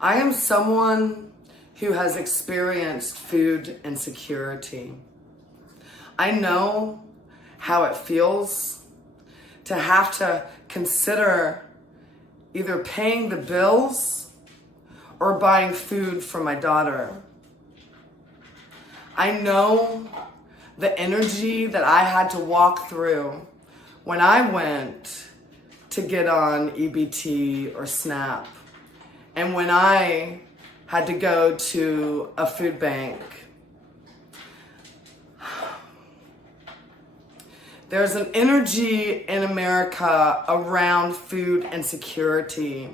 I am someone who has experienced food insecurity. I know how it feels to have to consider either paying the bills or buying food for my daughter. I know the energy that I had to walk through when I went to get on EBT or SNAP, and when I had to go to a food bank. There's an energy in America around food insecurity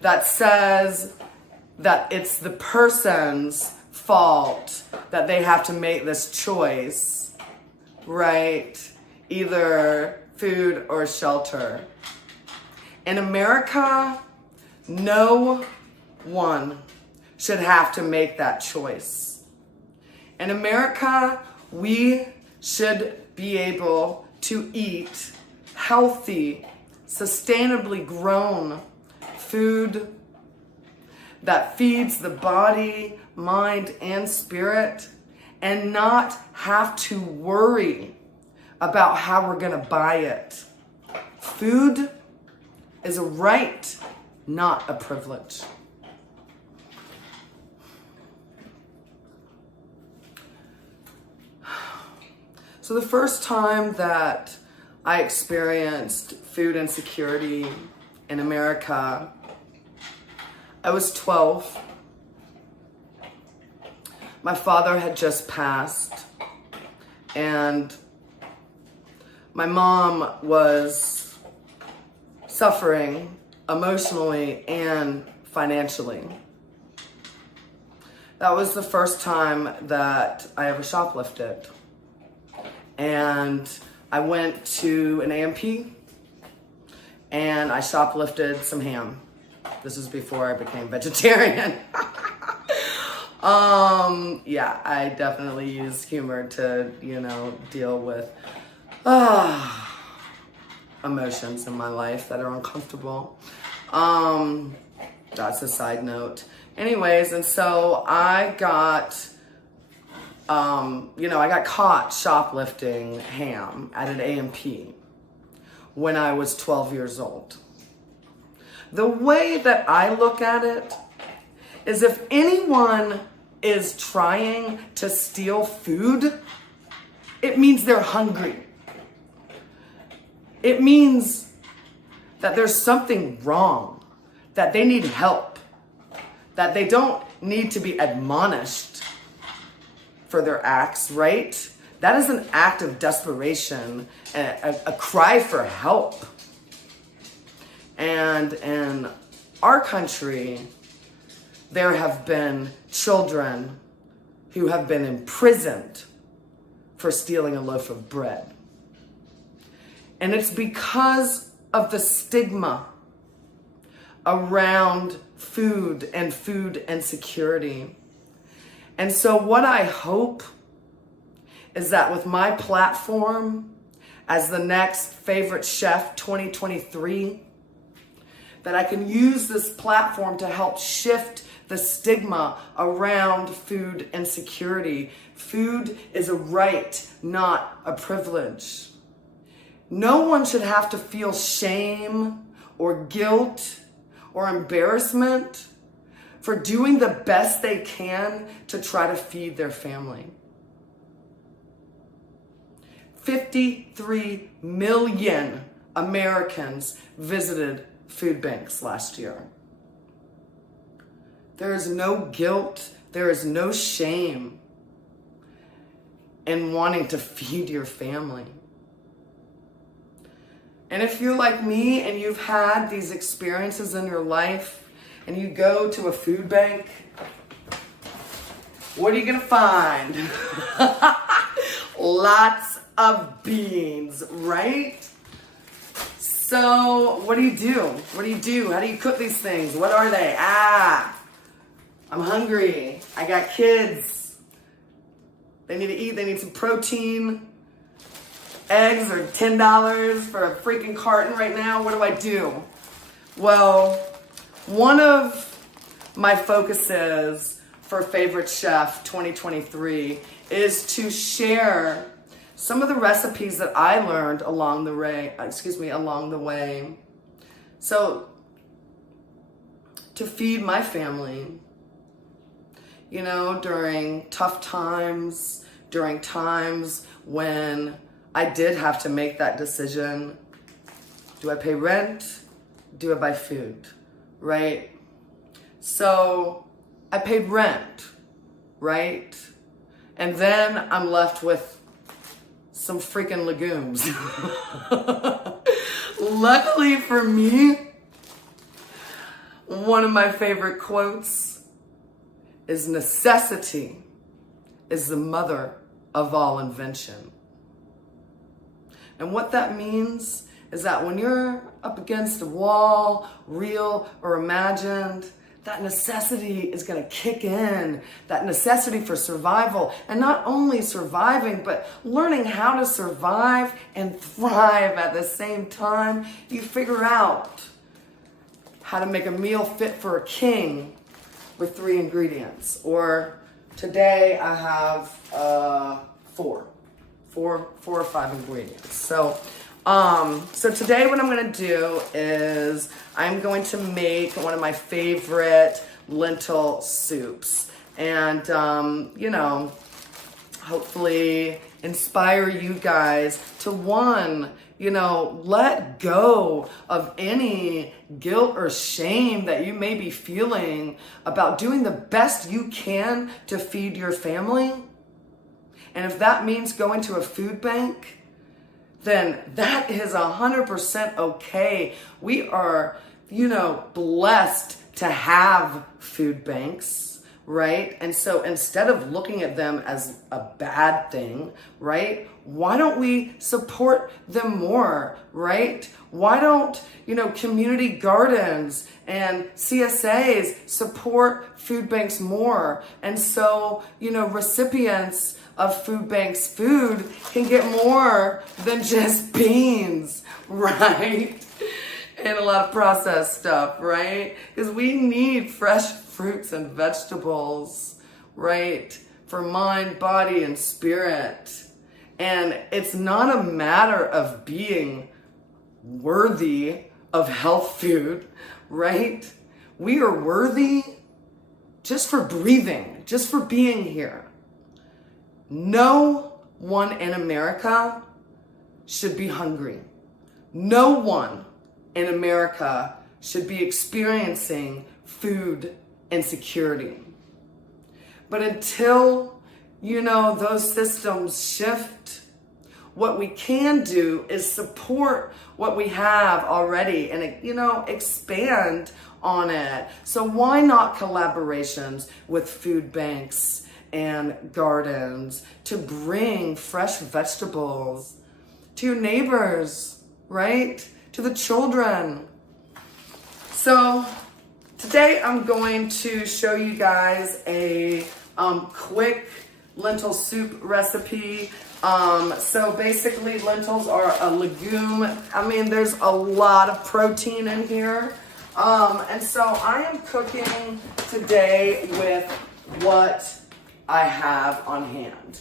that says that it's the person's fault that they have to make this choice, right? Either food or shelter. In America, no one should have to make that choice. In America, we should be able to eat healthy, sustainably grown food that feeds the body, mind, and spirit, and not have to worry about how we're gonna buy it. Food is a right, not a privilege. So the first time that I experienced food insecurity in America, I was 12. My father had just passed, and my mom was suffering emotionally and financially. That was the first time that I ever shoplifted. And I went to an AMP and I shoplifted some ham. This is before I became vegetarian. Yeah, I definitely use humor to, deal with emotions in my life that are uncomfortable. That's a side note. Anyways, and so I got caught shoplifting ham at an AMP when I was 12 years old. The way that I look at it is if anyone is trying to steal food, it means they're hungry. It means that there's something wrong, that they need help, that they don't need to be admonished for their acts, right? That is an act of desperation, a cry for help. And in our country, there have been children who have been imprisoned for stealing a loaf of bread. And it's because of the stigma around food and food insecurity. And so what I hope is that with my platform as the next Favorite Chef 2023, that I can use this platform to help shift the stigma around food insecurity. Food is a right, not a privilege. No one should have to feel shame or guilt or embarrassment for doing the best they can to try to feed their family. 53 million Americans visited food banks last year. There is no guilt, there is no shame in wanting to feed your family. And if you're like me and you've had these experiences in your life and you go to a food bank, what are you gonna find? Lots of beans, right? So what do you do? What do you do? How do you cook these things? What are they? I'm hungry. I got kids. They need to eat. They need some protein. Eggs are $10 for a freaking carton right now. What do I do? Well, one of my focus is for Favorite Chef 2023 is to share some of the recipes that I learned along the way. So to feed my family, during tough times, during times when I did have to make that decision. Do I pay rent? Do I buy food? Right? So I paid rent, right? And then I'm left with some freaking legumes. Luckily for me, one of my favorite quotes is necessity is the mother of all invention. And what that means is that when you're up against a wall, real or imagined, that necessity is going to kick in, that necessity for survival. And not only surviving, but learning how to survive and thrive at the same time. You figure out how to make a meal fit for a king with 3 ingredients. Or today I have 4 or 5 ingredients. So today what I'm going to do is I'm going to make one of my favorite lentil soups. And, hopefully inspire you guys to let go of any guilt or shame that you may be feeling about doing the best you can to feed your family. And if that means going to a food bank, then that is 100% okay. We are, blessed to have food banks, right? And so instead of looking at them as a bad thing, right? Why don't we support them more, right? Why don't, community gardens and CSAs support food banks more? And so, recipients of food banks food can get more than just beans, right? And a lot of processed stuff, right? Because we need fresh fruits and vegetables, right? For mind, body, and spirit. And it's not a matter of being worthy of health food, right? We are worthy just for breathing, just for being here. No one in America should be hungry. No one in America should be experiencing food insecurity. But until, those systems shift, what we can do is support what we have already and, expand on it. So why not collaborations with food banks and gardens to bring fresh vegetables to your neighbors, right? To the children. So today I'm going to show you guys a quick lentil soup recipe. So basically lentils are a legume. There's a lot of protein in here. And so I am cooking today with what I have on hand.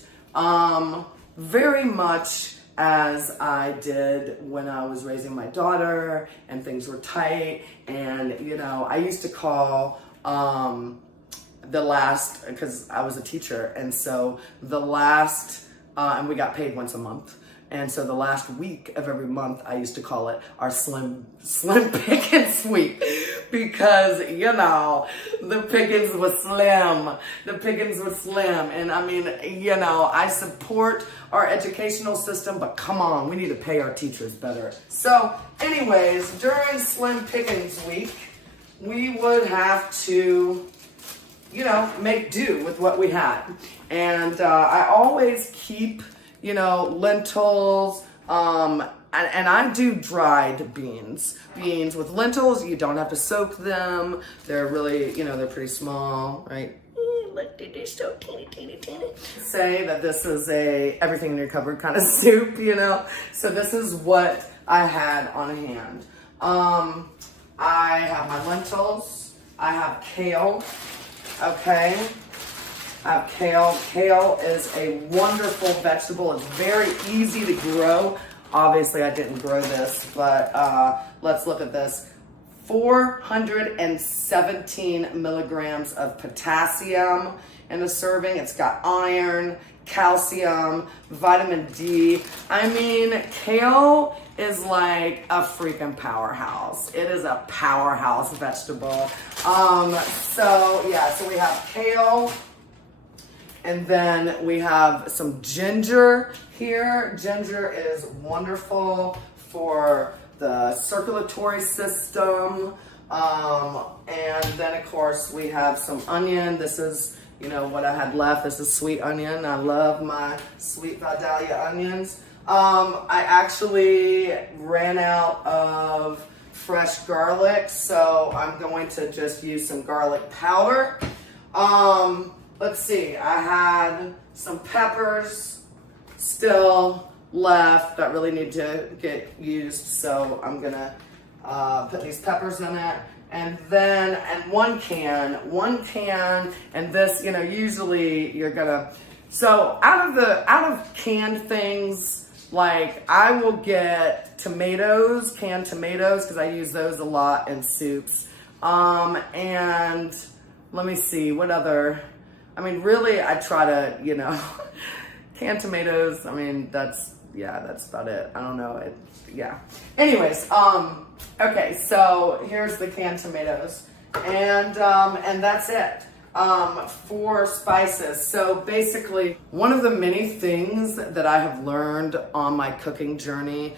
Very much as I did when I was raising my daughter and things were tight. And, I used to call because I was a teacher. And so and we got paid once a month. And so the last week of every month, I used to call it our slim pickings week because, the pickings was slim. The pickings was slim. And I support our educational system, but come on, we need to pay our teachers better. So anyways, during slim pickings week, we would have to, make do with what we had. And I always keep lentils, and I do dried beans. Beans with lentils, you don't have to soak them. They're really, they're pretty small, right? Look, they're so teeny. Say that this is a everything in your cupboard kind of soup, So this is what I had on hand. I have my lentils. I have kale, okay? I have kale. Kale is a wonderful vegetable. It's very easy to grow. Obviously, I didn't grow this, but let's look at this. 417 milligrams of potassium in a serving. It's got iron, calcium, vitamin D. I mean, kale is like a freaking powerhouse. It is a powerhouse vegetable. So we have kale, and then we have some ginger here. Ginger is wonderful for the circulatory system. And then of course we have some onion. This is, what I had left. This is sweet onion. I love my sweet Vidalia onions. I actually ran out of fresh garlic, so I'm going to just use some garlic powder. Let's see, I had some peppers still left that really need to get used, so I'm gonna put these peppers in it. And then, one can, and this, usually you're gonna, so out of canned things, like I will get tomatoes, canned tomatoes, because I use those a lot in soups. And let me see, what other, really I try to, canned tomatoes, that's about it. I don't know, Anyways, okay, so here's the canned tomatoes, and that's it. For spices. So basically, one of the many things that I have learned on my cooking journey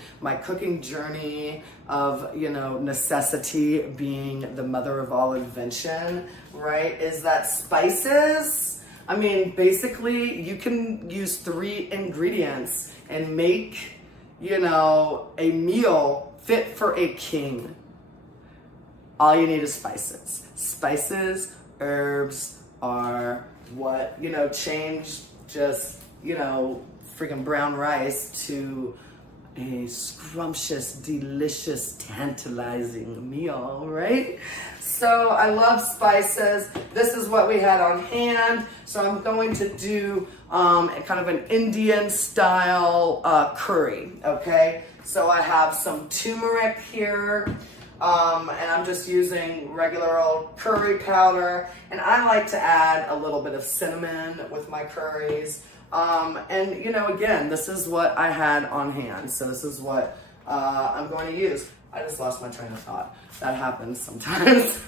of, necessity being the mother of all invention, right, is that spices, basically you can use 3 ingredients and make, a meal fit for a king. All you need is spices. Spices, herbs are what, change just, freaking brown rice to a scrumptious, delicious, tantalizing meal, right? So I love spices. This is what we had on hand. So I'm going to do kind of an Indian style curry, okay? So I have some turmeric here, and I'm just using regular old curry powder. And I like to add a little bit of cinnamon with my curries. And again, this is what I had on hand. So this is what I'm going to use. I just lost my train of thought. That happens sometimes.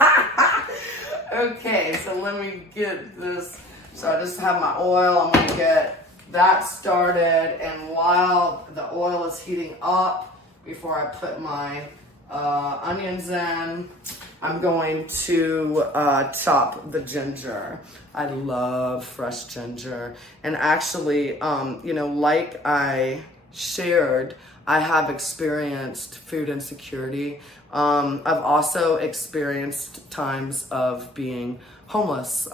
Okay, so let me get this. So I just have my oil. I'm going to get that started. And while the oil is heating up, before I put my onions in, I'm going to chop the ginger. I love fresh ginger. And actually, like I shared, I have experienced food insecurity. I've also experienced times of being homeless,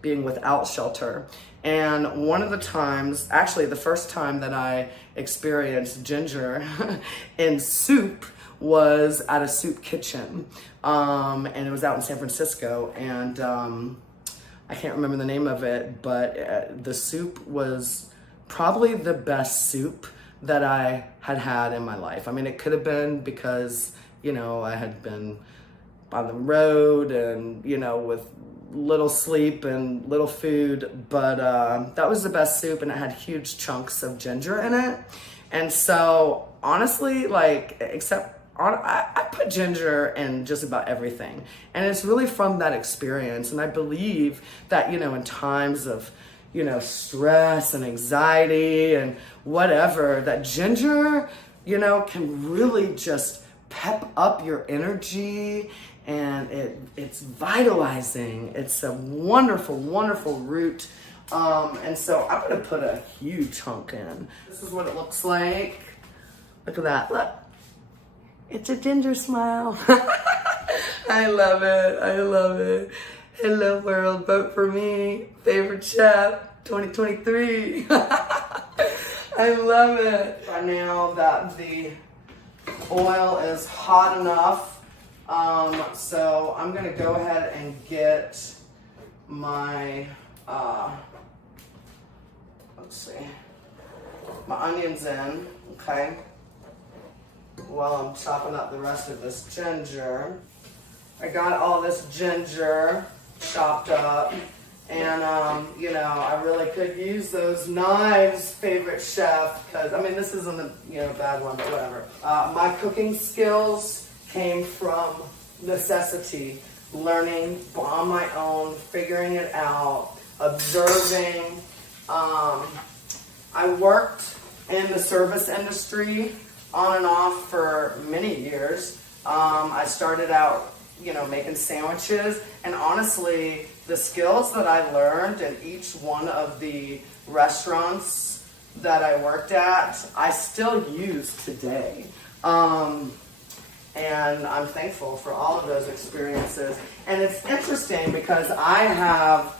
being without shelter. And one of the times, actually the first time that I experienced ginger in soup was at a soup kitchen. And it was out in San Francisco. And I can't remember the name of it, but the soup was probably the best soup that I had in my life. It could have been because, I had been on the road and, with little sleep and little food, but that was the best soup, and it had huge chunks of ginger in it. And so honestly, I put ginger in just about everything. And it's really from that experience. And I believe that, in times of, stress and anxiety and whatever, that ginger, can really just pep up your energy, and it's vitalizing. It's a wonderful, wonderful root. And so I'm gonna put a huge chunk in. This is what it looks like. Look at that, look. It's a ginger smile. I love it, I love it. Hello world, vote for me. Favorite chef, 2023. I love it. Right now that the oil is hot enough, So I'm gonna go ahead and get my, let's see, my onions in, okay, while I'm chopping up the rest of this ginger. I got all this ginger chopped up, and you know, I really could use those knives, favorite chef, because I mean, this isn't a bad one, but whatever. My cooking skills came from necessity, learning on my own, figuring it out, observing. I worked in the service industry on and off for many years. I started out, making sandwiches, and honestly, the skills that I learned in each one of the restaurants that I worked at, I still use today. And I'm thankful for all of those experiences. And it's interesting because I've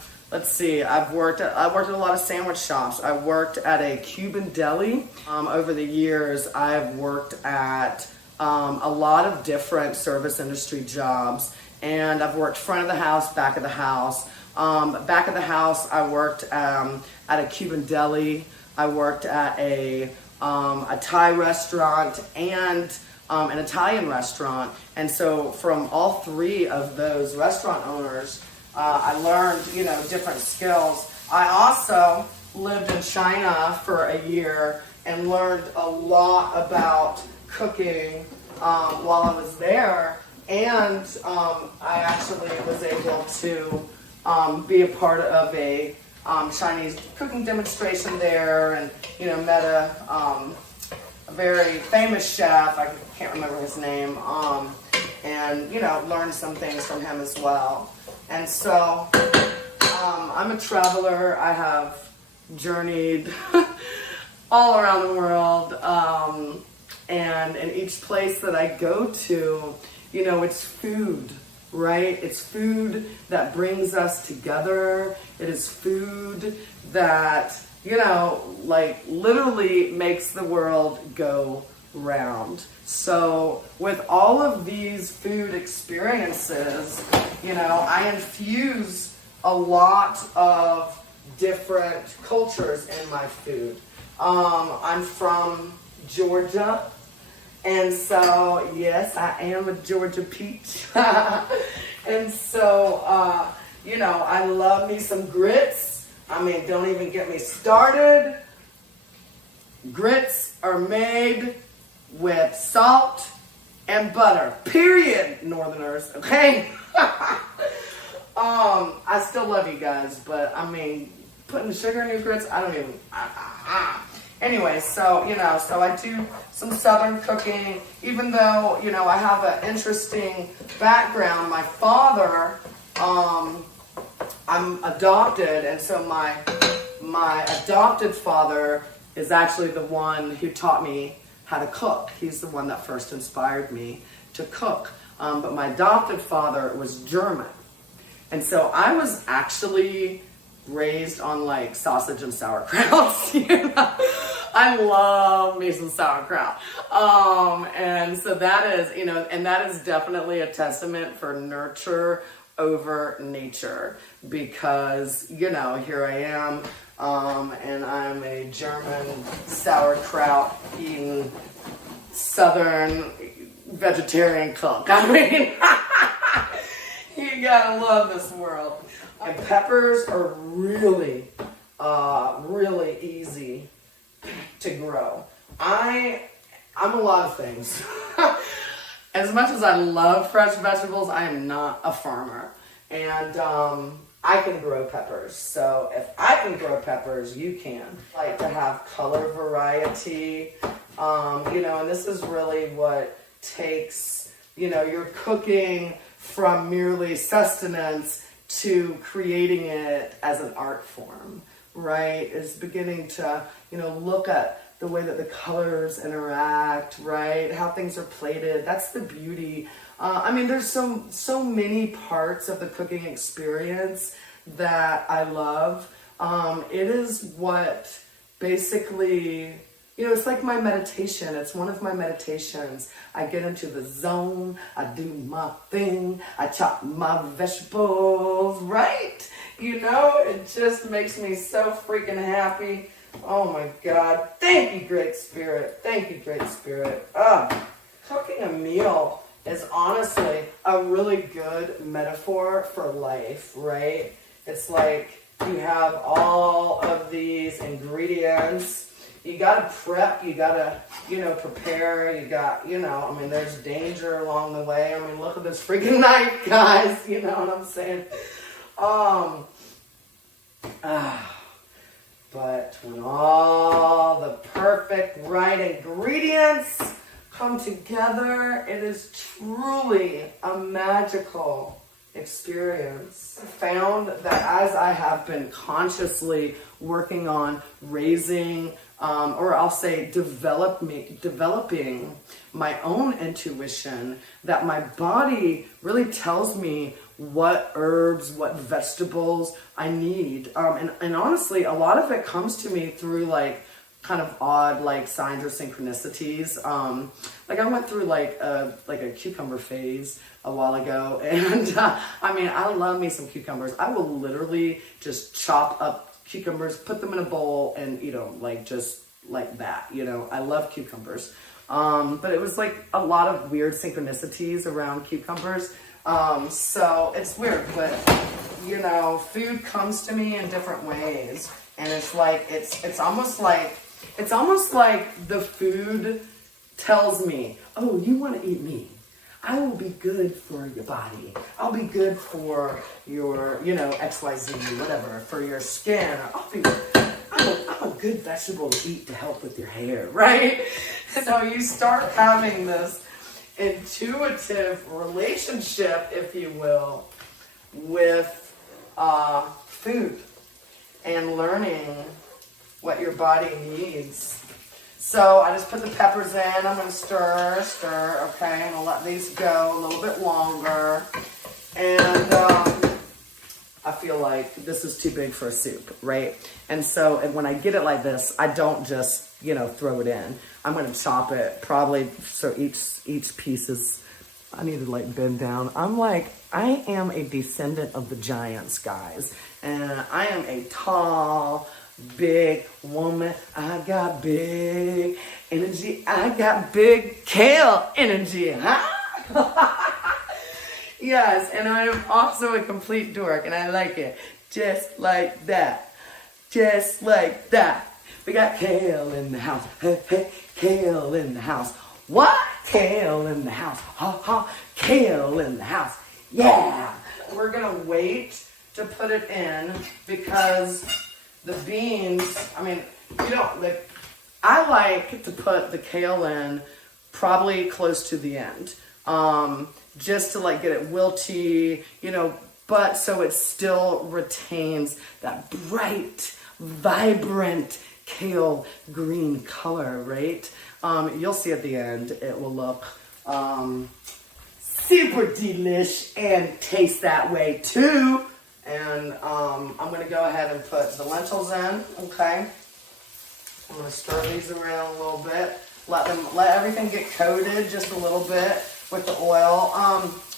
worked at a lot of sandwich shops. I worked at a Cuban deli. Over the years, I've worked at a lot of different service industry jobs. And I've worked front of the house, back of the house. Back of the house, I worked at a Cuban deli. I worked at a Thai restaurant and an Italian restaurant. And so from all three of those restaurant owners, I learned, different skills. I also lived in China for a year and learned a lot about cooking while I was there. And I actually was able to be a part of a Chinese cooking demonstration there, and met a very famous chef. I can't remember his name, and learned some things from him as well. And so I'm a traveler. I have journeyed all around the world, and in each place that I go to, it's food, right? It's food that brings us together. It is food that, literally makes the world go round. So with all of these food experiences, I infuse a lot of different cultures in my food. I'm from Georgia. And so, yes, I am a Georgia peach. And so, I love me some grits. I mean, don't even get me started. Grits are made with salt and butter. Period, Northerners, okay? I still love you guys, but I mean, putting sugar in your grits, I don't even... Anyway, so I do some Southern cooking, even though, I have an interesting background. My father, I'm adopted, and so my adopted father is actually the one who taught me how to cook. He's the one that first inspired me to cook. But my adopted father was German. And so I was actually raised on sausage and sauerkraut. I love me some sauerkraut. And so that is, and that is definitely a testament for nurture over nature, because, here I am, and I'm a German sauerkraut eating Southern vegetarian cook. I mean, you gotta love this world. And peppers are really, really easy to grow. I'm a lot of things. As much as I love fresh vegetables, I am not a farmer. And I can grow peppers. So if I can grow peppers, you can. I like to have color variety. And this is really what takes, your cooking from merely sustenance to creating it as an art form, right? Is beginning to, look at the way that the colors interact, right? How things are plated. That's the beauty. There's so many parts of the cooking experience that I love. It is what basically You know, it's like my meditation. It's one of my meditations. I get into the zone. I do my thing. I chop my vegetables, right? You know, it just makes me so freaking happy. Oh my God. Thank you, Great Spirit. Thank you, Great Spirit. Cooking a meal is honestly a really good metaphor for life, right? It's like you have all of these ingredients. You gotta prep, you gotta, prepare, you got, there's danger along the way. I mean, look at this freaking knife, guys, you know what I'm saying? But when all the perfect right ingredients come together, it is truly a magical experience. I found that as I have been consciously working on raising, or I'll say developing my own intuition, that my body really tells me what herbs, what vegetables I need. And honestly, a lot of it comes to me through like kind of odd like signs or synchronicities. Like I went through like a cucumber phase a while ago, and I love me some cucumbers. I will literally just chop up cucumbers, put them in a bowl, and eat them like just like that. I love cucumbers. But it was like a lot of weird synchronicities around cucumbers. So it's weird, but food comes to me in different ways, and it's like it's almost like the food tells me, oh, you want to eat me. I will be good for your body. I'll be good for your, XYZ, whatever, for your skin. I'm a good vegetable to eat to help with your hair, right? So you start having this intuitive relationship, if you will, with food and learning what your body needs. So I just put the peppers in. I'm going to stir. Okay, I'm going to let these go a little bit longer. And I feel like this is too big for a soup, right? And so when I get it like this, I don't just, throw it in. I'm going to chop it probably so each piece is, I need to like bend down. I am a descendant of the giants, guys. And I am a tall, big woman. I got big energy. I got big kale energy, huh? Yes, and I am also a complete dork, and I like it just like that. Just like that. We got kale in the house. Hey, hey, kale in the house. What? Kale in the house. Ha ha. Kale in the house. Yeah. We're going to wait to put it in because the beans, I like to put the kale in probably close to the end. Just to like get it wilty, but so it still retains that bright, vibrant kale green color, right? You'll see at the end, it will look super delish and taste that way too. And I'm gonna go ahead and put the lentils in, okay? I'm gonna stir these around a little bit. Let everything get coated just a little bit with the oil.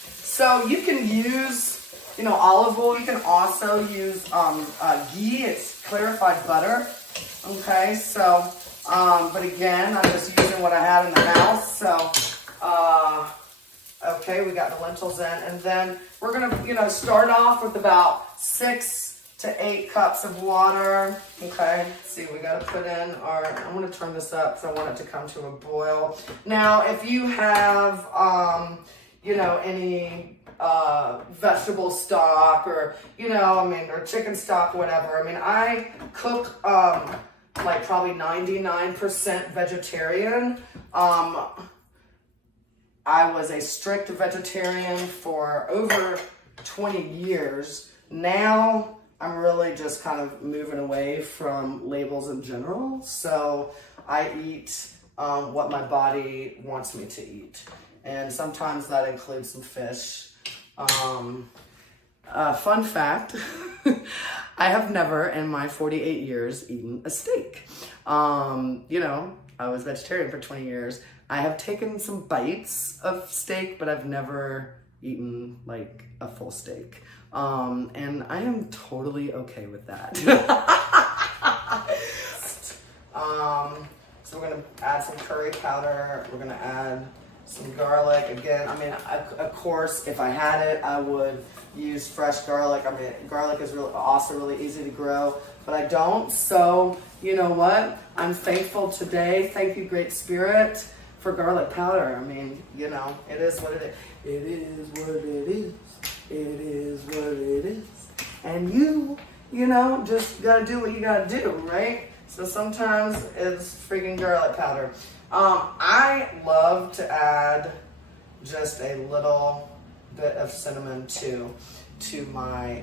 So you can use, olive oil. You can also use ghee. It's clarified butter. Okay, so, but again, I'm just using what I had in the house. So, okay, we got the lentils in, and then we're gonna, start off with about 6 to 8 cups of water. Okay, let's see, we gotta put in I'm gonna turn this up because I want it to come to a boil. Now, if you have, any vegetable stock or, or chicken stock, whatever. I cook, like probably 99% vegetarian. I was a strict vegetarian for over 20 years. Now I'm really just kind of moving away from labels in general. So I eat what my body wants me to eat. And sometimes that includes some fish. Fun fact, I have never in my 48 years eaten a steak. I was vegetarian for 20 years. I have taken some bites of steak, but I've never eaten like a full steak. And I am totally okay with that. So we're gonna add some curry powder. We're gonna add some garlic. Again, I mean, of course, if I had it, I would use fresh garlic. I mean, garlic is also really easy to grow, but I don't. So, you know what? I'm thankful today. Thank you, Great Spirit, for garlic powder. I mean, you know, it is what it is. It is what it is. It is what it is. And you know, just gotta do what you gotta do, right? So sometimes it's freaking garlic powder. I love to add just a little bit of cinnamon to my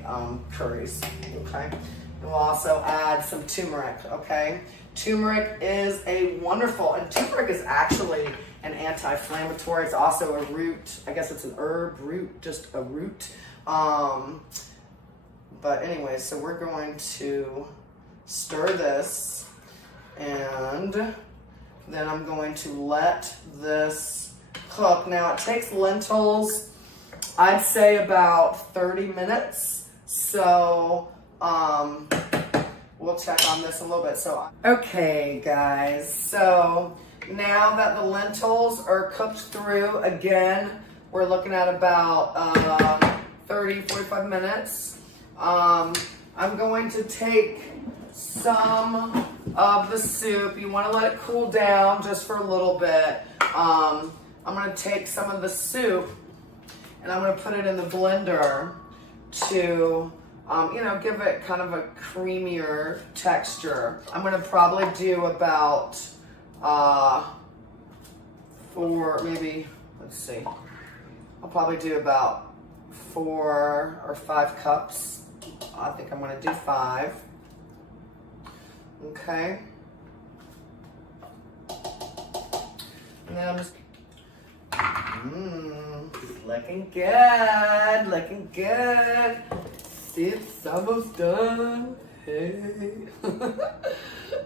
curries, okay? And we'll also add some turmeric, okay? Turmeric is a wonderful, and turmeric is actually an anti-inflammatory. It's also a root. I guess it's an herb root, just a root. But anyway, so we're going to stir this, and then I'm going to let this cook. Now it takes lentils, I'd say about 30 minutes. So we'll check on this a little bit. So, okay guys, so now that the lentils are cooked through, again, we're looking at about 30, 45 minutes. I'm going to take some of the soup. You want to let it cool down just for a little bit. I'm going to take some of the soup and I'm going to put it in the blender to, you know, give it kind of a creamier texture. I'm going to probably do about I'll probably do about 4 or 5 cups. I think I'm going to do 5. Okay. And then I'm just, looking good, looking good. See, it's almost done. Hey.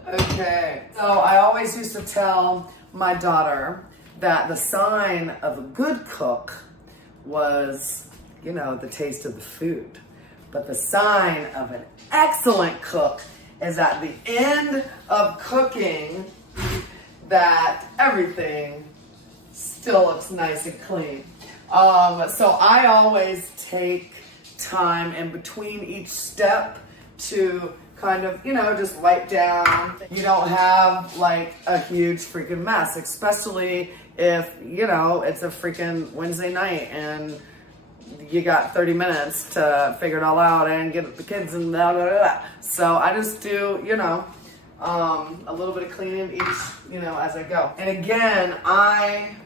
Okay. So I always used to tell my daughter that the sign of a good cook was, you know, the taste of the food. But the sign of an excellent cook is at the end of cooking that everything still looks nice and clean. So I always take time in between each step to kind of, you know, just wipe down. You don't have like a huge freaking mess, especially if, you know, it's a freaking Wednesday night and you got 30 minutes to figure it all out and get the kids and blah, blah, blah. So I just do, you know, a little bit of cleaning each, you know, as I go. And again, I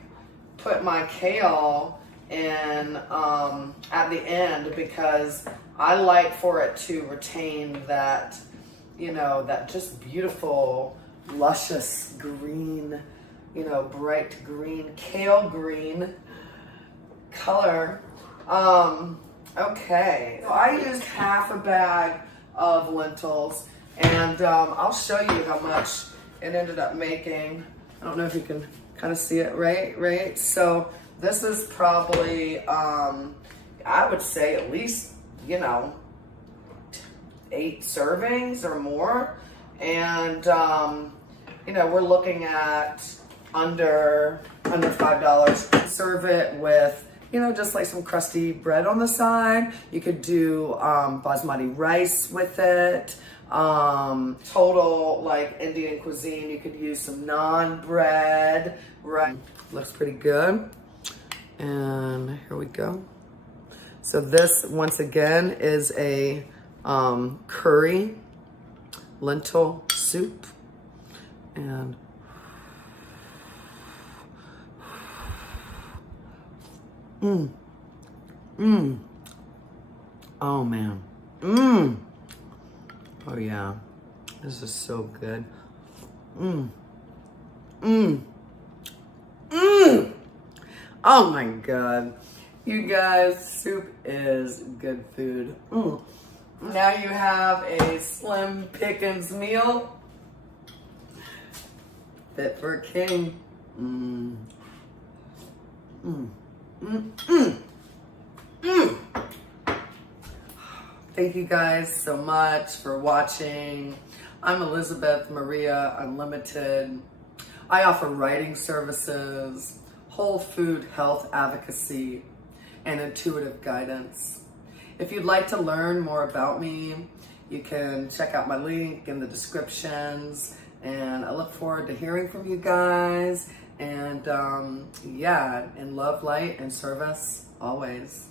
put my kale in at the end because I like for it to retain that, you know, that just beautiful, luscious green, you know, bright green, kale green color. Okay, so I used half a bag of lentils, and I'll show you how much it ended up making. I don't know if you can kind of see it, right? So this is probably, I would say at least, you know, 8 servings or more. And, you know, we're looking at under $5. Serve it with, you know, just like some crusty bread on the side. You could do basmati rice with it. Total like Indian cuisine. You could use some naan bread. Right. Looks pretty good. And here we go. So this, once again, is a curry lentil soup. And oh man. Oh yeah. This is so good. Oh my God. You guys, soup is good food. Now you have a Slim Pickens meal. Fit for a king. Thank you guys so much for watching. I'm Elizabeth Maria Unlimited. I offer writing services, whole food health advocacy, and intuitive guidance. If you'd like to learn more about me, you can check out my link in the descriptions. And I look forward to hearing from you guys. And yeah, in love, light, and service always.